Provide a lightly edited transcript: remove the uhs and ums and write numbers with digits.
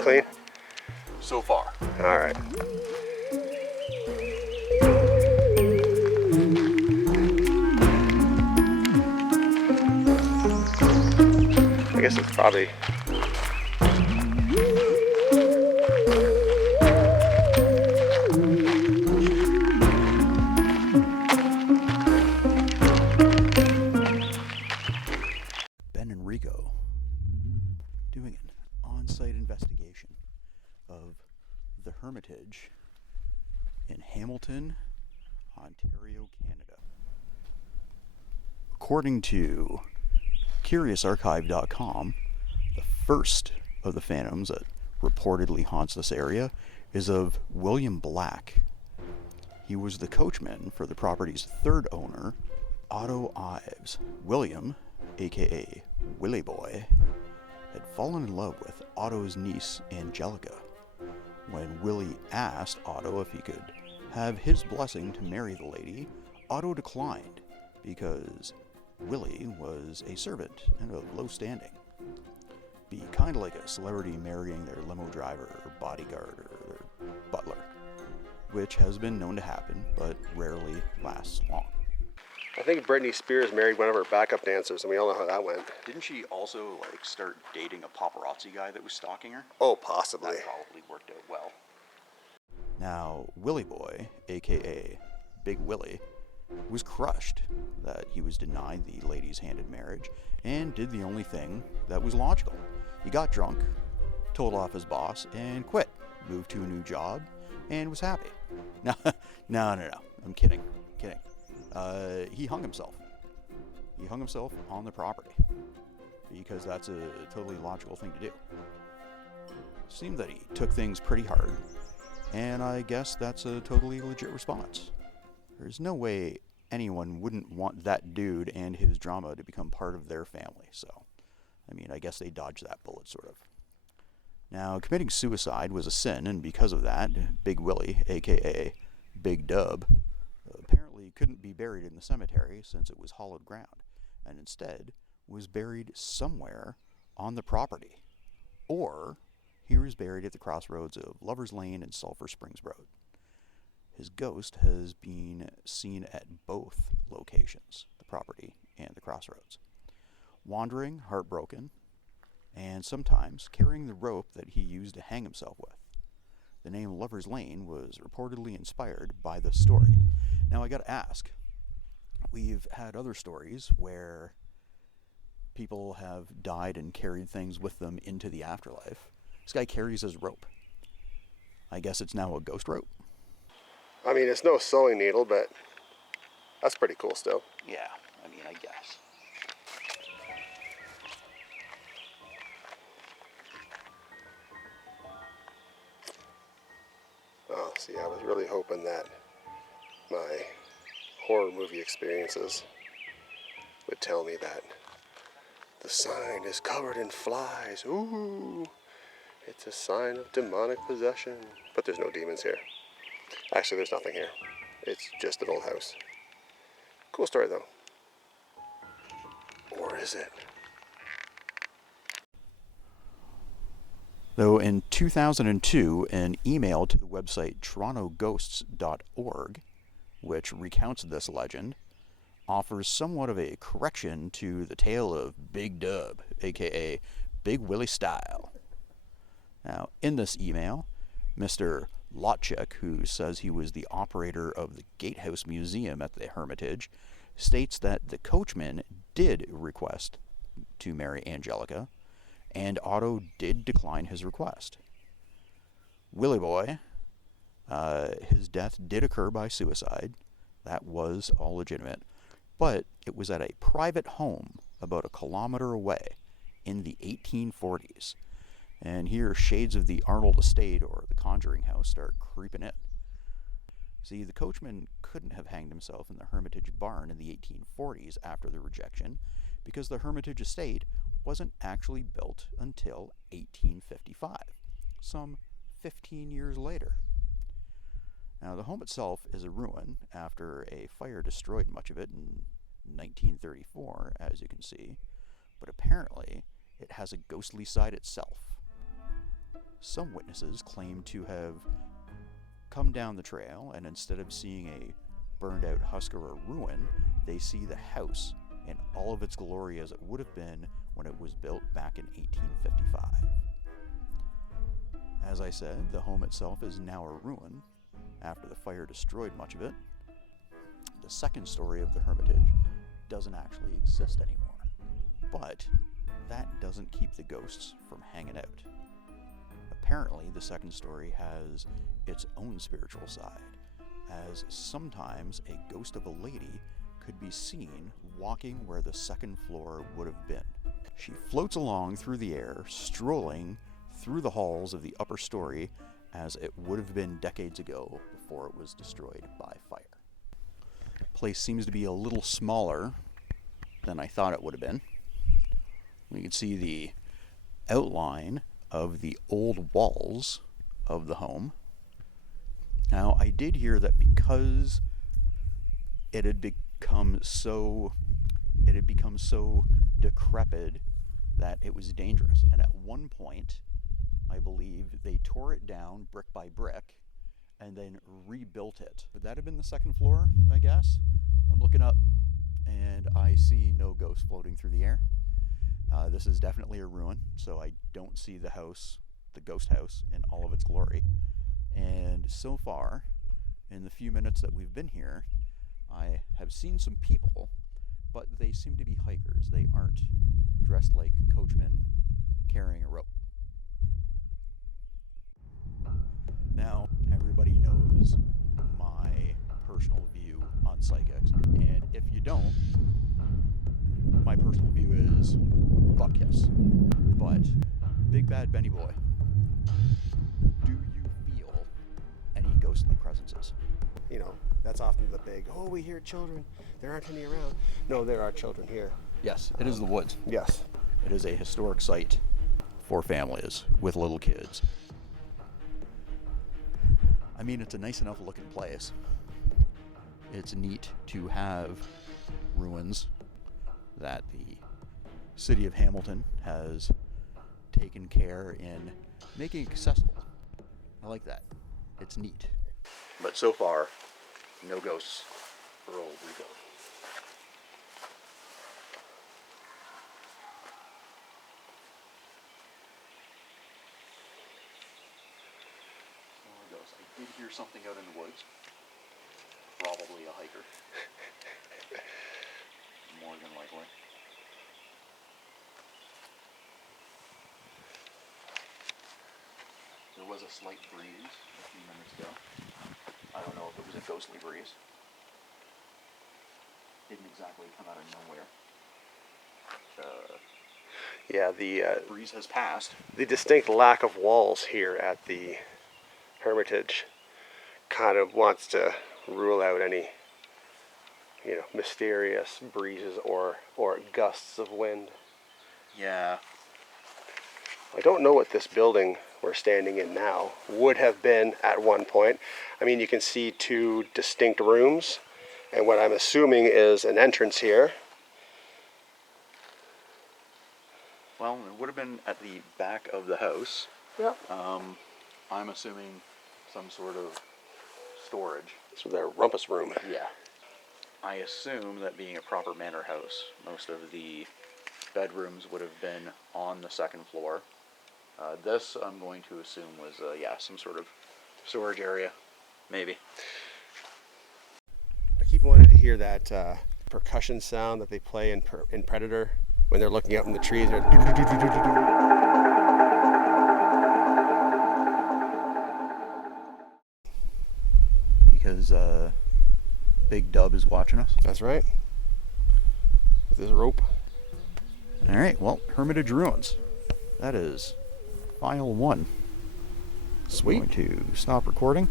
clean? So far. All right. I guess it's probably... Ben and Rico doing an on-site investigation of the Hermitage in Hamilton, Ontario, Canada. According to CuriousArchive.com, the first of the phantoms that reportedly haunts this area is of William Black. He was the coachman for the property's third owner, Otto Ives. William, aka Willie Boy, had fallen in love with Otto's niece, Angelica. When Willie asked Otto if he could have his blessing to marry the lady, Otto declined because Willie was a servant and of low standing. Be kind of like a celebrity marrying their limo driver or bodyguard or their butler, which has been known to happen but rarely lasts long. I think Britney Spears married one of her backup dancers, and we all know how that went. Didn't she also start dating a paparazzi guy that was stalking her? Oh, possibly. That probably worked out well. Now, Willie Boy, aka Big Willie, was crushed that he was denied the lady's hand in marriage and did the only thing that was logical. He got drunk, told off his boss, and quit. Moved to a new job and was happy. No, I'm kidding. He hung himself. He hung himself on the property because that's a totally logical thing to do. Seemed that he took things pretty hard, and I guess that's a totally legit response. There's no way anyone wouldn't want that dude and his drama to become part of their family, so, I guess they dodged that bullet, sort of. Now, committing suicide was a sin, and because of that, Big Willie, aka Big Dub, apparently couldn't be buried in the cemetery since it was hollowed ground, and instead was buried somewhere on the property. Or he was buried at the crossroads of Lover's Lane and Sulphur Springs Road. His ghost has been seen at both locations, the property and the crossroads, wandering, heartbroken, and sometimes carrying the rope that he used to hang himself with. The name Lover's Lane was reportedly inspired by this story. Now, I gotta ask, we've had other stories where people have died and carried things with them into the afterlife. This guy carries his rope. I guess it's now a ghost rope. It's no sewing needle, but that's pretty cool still. Yeah, I guess. Oh, see, I was really hoping that my horror movie experiences would tell me that the sign is covered in flies. Ooh, it's a sign of demonic possession. But there's no demons here. Actually, there's nothing here. It's just an old house. Cool story, though. Or is it? Though in 2002, an email to the website torontoghosts.org, which recounts this legend, offers somewhat of a correction to the tale of Big Dub, aka Big Willie Style. Now, in this email, Mr. Lotchek, who says he was the operator of the Gatehouse Museum at the Hermitage, states that the coachman did request to marry Angelica, and Otto did decline his request. Willie Boy, his death did occur by suicide. That was all legitimate. But it was at a private home about a kilometer away in the 1840s. And here shades of the Arnold estate or the Conjuring house start creeping in. See, the coachman couldn't have hanged himself in the Hermitage barn in the 1840s after the rejection, because the Hermitage estate wasn't actually built until 1855, some 15 years later. Now, the home itself is a ruin after a fire destroyed much of it in 1934, as you can see, but apparently it has a ghostly side itself. some witnesses claim to have come down the trail, and instead of seeing a burned out husk or a ruin, they see the house in all of its glory as it would have been when it was built back in 1855. As I said, the home itself is now a ruin after the fire destroyed much of it. The second story of the Hermitage doesn't actually exist anymore, but that doesn't keep the ghosts from hanging out. Apparently, the second story has its own spiritual side, as sometimes a ghost of a lady could be seen walking where the second floor would have been. She floats along through the air, strolling through the halls of the upper story as it would have been decades ago before it was destroyed by fire. The place seems to be a little smaller than I thought it would have been. We can see the outline of the old walls of the home. Now, I did hear that because it had become so decrepit that it was dangerous. And at one point, I believe they tore it down brick by brick and then rebuilt it. Would that have been the second floor, I guess? I'm looking up and I see no ghosts floating through the air. This is definitely a ruin, so I don't see the house, the ghost house, in all of its glory. And so far, in the few minutes that we've been here, I have seen some people, but they seem to be hikers. They aren't dressed like coachmen carrying a rope. Now, everybody knows my personal view on psychics, and if you don't, my personal view is butt kiss. But, Big Bad Benny Boy, do you feel any ghostly presences? You know, that's often the big, oh, we hear children. There aren't any around. No, there are children here. Yes, it is the woods. Yes. It is a historic site for families with little kids. I mean, it's a nice enough looking place. It's neat to have ruins that the city of Hamilton has taken care in making accessible. I like that. It's neat. But so far, no ghosts for old Rico. No ghosts. I did hear something out in the woods. Probably a hiker. More than likely. There was a slight breeze a few minutes ago. I don't know if it was a ghostly breeze. Didn't exactly come out of nowhere. Yeah, the Breeze has passed. the distinct lack of walls here at the Hermitage kind of wants to rule out any, mysterious breezes or gusts of wind. Yeah. I don't know what this building we're standing in now would have been at one point. I mean, you can see two distinct rooms, and what I'm assuming is an entrance here. Well, it would have been at the back of the house. Yeah. I'm assuming some sort of storage. So their rumpus room. Yeah. I assume that being a proper manor house, most of the bedrooms would have been on the second floor. This, I'm going to assume, was, some sort of storage area. Maybe. I keep wanting to hear that percussion sound that they play in Predator when they're looking up in the trees. Because Big Dub is watching us. That's right. With his rope. All right, well, Hermitage Ruins. That is file 1. Sweet. I'm going to stop recording.